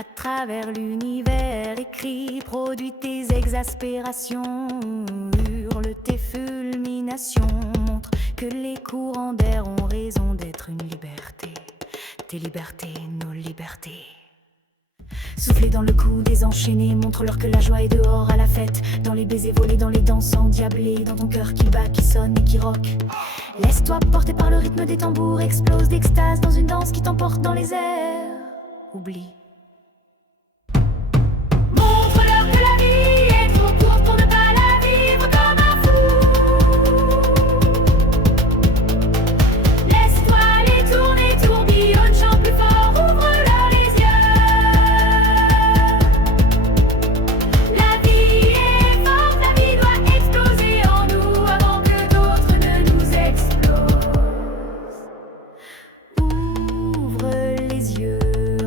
À travers l'univers, les cris produisent tes exaspérations, hurle tes fulminations, montre que les courants d'air ont raison d'être une liberté. Tes libertés, nos libertés. Souffler dans le cou des enchaînés, montre-leur que la joie est dehors à la fête. Dans les baisers volés, dans les danses endiablées, dans ton cœur qui bat, qui sonne et qui rock. Laisse-toi porter par le rythme des tambours, explose d'extase dans une danse qui t'emporte dans les airs. Oublie. Montre-leur que la vie est trop courte pour ne pas la vivre comme un fou. Laisse-toi les tourner, tourbillonne, chante plus fort, ouvre-leur les yeux. La vie est forte, la vie doit exploser en nous avant que d'autres ne nous explosent. Ouvre les yeux,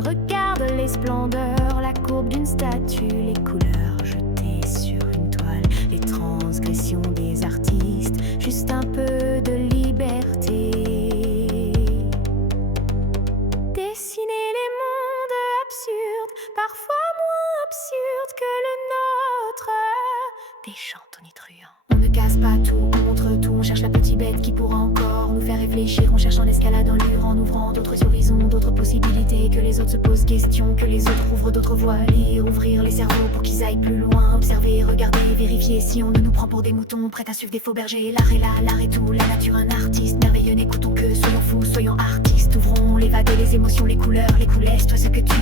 regarde les splendeurs, la courbe d'une statue, les couleurs jetées sur une toile, les transgressions des artistes, juste un peu de liberté. Dessiner les mondes absurdes, parfois moins absurdes que le nôtre. Des chants tonitruants. On ne casse pas tout, on montre tout, on cherche la petite bête qui pourra encore nous faire réfléchir. On cherche en escalade en l'ur, en ouvrant d'autres horizons, d'autres possibilités. Que les autres se posent questions, que les autres ouvrent d'autres voies. Lire, ouvrir les cerveaux pour qu'ils aillent plus loin. Observer, regarder, vérifier si on ne nous prend pour des moutons prêts à suivre des faux bergers. L'art est là, l'art est tout, la nature un artiste merveilleux. N'écoutons que, soyons fous, soyons artistes. Ouvrons les vagues et les émotions, les couleurs, les coulisses. Toi ce que tu